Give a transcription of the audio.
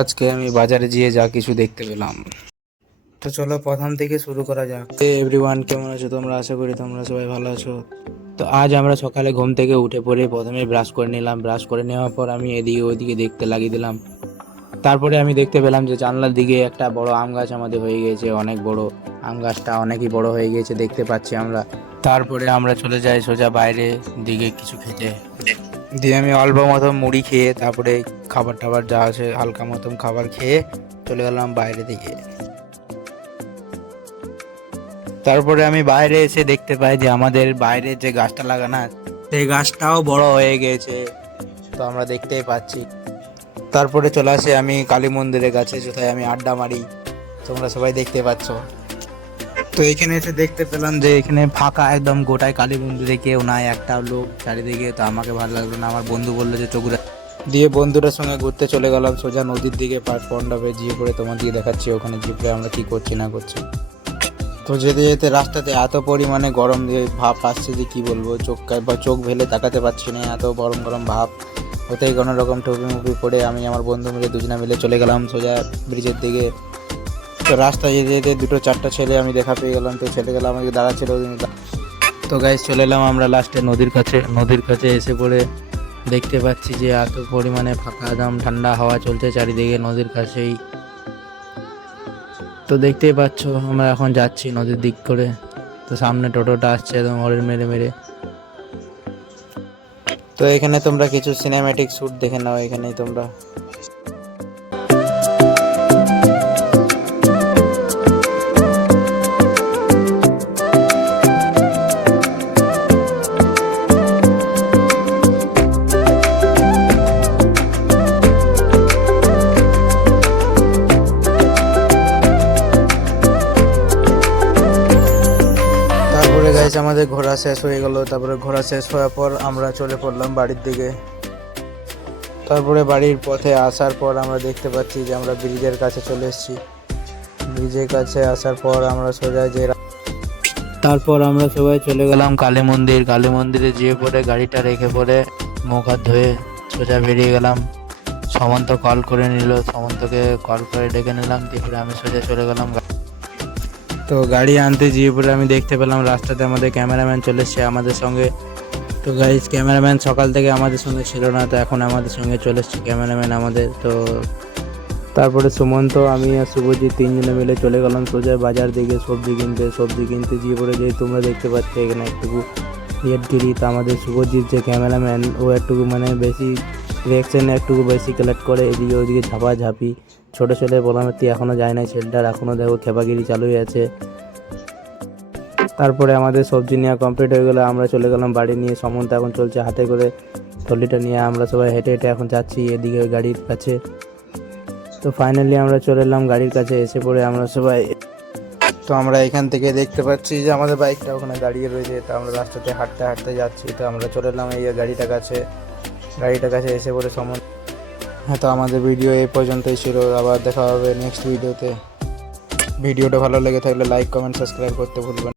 আজকে আমি বাজারে গিয়ে যা কিছু দেখতে পেলাম। তো চলো প্রথম থেকে শুরু করা যাক। এভরিওয়ান, কেমন আছো তোমরা? আশা করি তোমরা সবাই ভালো আছো। তো আজ আমরা সকালে ঘুম থেকে উঠে পড়ে প্রথমে ব্রাশ করে নিলাম। ব্রাশ করে নেওয়ার পর আমি এদিকে ওইদিকে দেখতে লাগিয়ে দিলাম। তারপরে আমি দেখতে পেলাম যে জানলার দিকে একটা বড় আম গাছ আমাদের হয়ে গিয়েছে, অনেক বড়। আম গাছটা অনেকই বড় হয়ে গিয়েছে দেখতে পাচ্ছি আমরা। তারপরে আমরা চলে যাই সোজা বাইরে দিকে কিছু খেতে। দিয়ে আমি অল্প মতো মুড়ি খেয়ে তারপরে খাবার টাবার যা আছে হালকা মতন খাবার খেয়ে চলে গেলাম বাইরে দিকে। তারপরে আমি বাইরে এসে দেখতে পাই যে আমাদের বাইরে যে গাছটা লাগানো আছে সেই গাছটাও বড় হয়ে গিয়েছে, তো আমরা দেখতেই পাচ্ছি। তারপরে চলে আসে আমি কালী মন্দিরের কাছে, কোথায় আমি আড্ডা মারি, তোমরা সবাই দেখতে পাচ্ছ। তো এখানে এসে দেখতে পেলাম যে এখানে ফাঁকা একদম, গোটায় কালী মন্দিরে কেউ নাই, একটা লোক চারিদিকে। তো আমাকে ভালো লাগলো না, আমার বন্ধু বললো যে চোখ দিয়ে বন্ধুদের সঙ্গে ঘুরতে চলে গেলাম সোজা নদীর দিকে। পন্ডাবে জিয়ে পড়ে তোমাদেরকে দেখাচ্ছি ওখানে জিয়ে পড়ে আমরা কি করছি না করছি। তো যেতে যেতে রাস্তাতে এত পরিমাণে গরম যে ভাব আসছে যে কি বলবো, চোখ ভেলে তাকাতে পারছি না, এত গরম গরম ভাব। ওতেই কোনো রকম টুপি মুপি পরে আমি আমার বন্ধু মিলে দুজনে মিলে চলে গেলাম সোজা ব্রিজের দিকে। তো রাস্তায় যেতে যেতে দুটো চারটা ছেলে আমি দেখা পেয়ে গেলাম, তো ছেলেগুলো আমাকে দাঁড়াচ্ছিল। তো গাইস চলে এলাম আমরা লাস্টে নদীর কাছে। নদীর কাছে এসে পড়ে দেখতে পাচ্ছি যে এত পরিমাণে ফাঁকা, একদম ঠান্ডা হাওয়া চলছে চারিদিকে নদীর কাছেই। তো দেখতেই পাচ্ছ আমরা এখন যাচ্ছি নদীর দিক করে। তো সামনে টোটোটা আসছে একদম হরেন মেরে মেরে। তো এখানে তোমরা কিছু সিনেম্যাটিক শ্যুট দেখে নাও এখানেই তোমরা। তারপরে গাইস আমাদের ঘোরা শেষ হয়ে গেল। তারপরে ঘোরা শেষ হওয়ার পর আমরা চলে পড়লাম বাড়ির দিকে। তারপরে বাড়ির পথে আসার পর আমরা দেখতে পাচ্ছি যে আমরা ব্রিজের কাছে চলে এসেছি। ব্রিজের কাছে আসার পর আমরা সোজা যে তারপর আমরা সবাই চলে গেলাম কালী মন্দির। কালী মন্দিরে যেয়ে পরে গাড়িটা রেখে পরে মুখ হাত ধুয়ে সোজা বেরিয়ে গেলাম। সমন্ত কল করে নিল, সমন্তকে কল করে ডেকে নিলাম, তারপরে আমি সোজা চলে গেলাম। তো গাড়ি আনতে যেয়ে পরে আমি দেখতে পেলাম রাস্তাতে আমাদের ক্যামেরাম্যান চলে এসছে আমাদের সঙ্গে। তো গাইস ক্যামেরাম্যান সকাল থেকে আমাদের সঙ্গে ছিল না, তো এখন আমাদের সঙ্গে চলে এসছে ক্যামেরাম্যান আমাদের। তো তারপরে সুমন্ত, আমি আর শুভজিৎ তিনজনে মিলে চলে গেলাম সোজা বাজার দিকে সবজি কিনতে যেয়ে পরে যে তোমরা দেখতে পাচ্ছ এখানে একটুকু গিরি। তো আমাদের শুভজিৎ যে ক্যামেরাম্যান ও একটুকু মানে বেশি রিয়াকশানে একটুকু বেশি কালেক্ট করে, এদিকে ওইদিকে ঝাপাঝাপি। ছোটো ছেলে বলামেতি এখনও যায় নাই, ছেলেটার এখনও দেখো খেপাগিরি চালুই আছে। তারপরে আমাদের সবজি নেওয়া কমপ্লিট হয়ে গেলে আমরা চলে গেলাম বাড়ি নিয়ে। সমন্ত এখন চলছে হাতে করে ট্রলিটা নিয়ে, আমরা সবাই হেঁটে হেঁটে এখন যাচ্ছি এদিকে গাড়ির কাছে। তো ফাইনালি আমরা চলে এলাম গাড়ির কাছে। এসে পড়ে আমরা সবাই, তো আমরা এখান থেকে দেখতে পাচ্ছি যে আমাদের বাইকটা ওখানে দাঁড়িয়ে রয়েছে। তো আমরা রাস্তাতে হাঁটতে হাঁটতে যাচ্ছি। তো আমরা চলে এলাম এই গাড়িটার কাছে এসে পড়ে সমন্ত। হ্যাঁ, তো আমাদের ভিডিও এই পর্যন্তই ছিল, আবার দেখা হবে নেক্সট ভিডিওতে। ভিডিওটা ভালো লেগে থাকলে লাইক কমেন্ট সাবস্ক্রাইব করতে ভুলবেন না।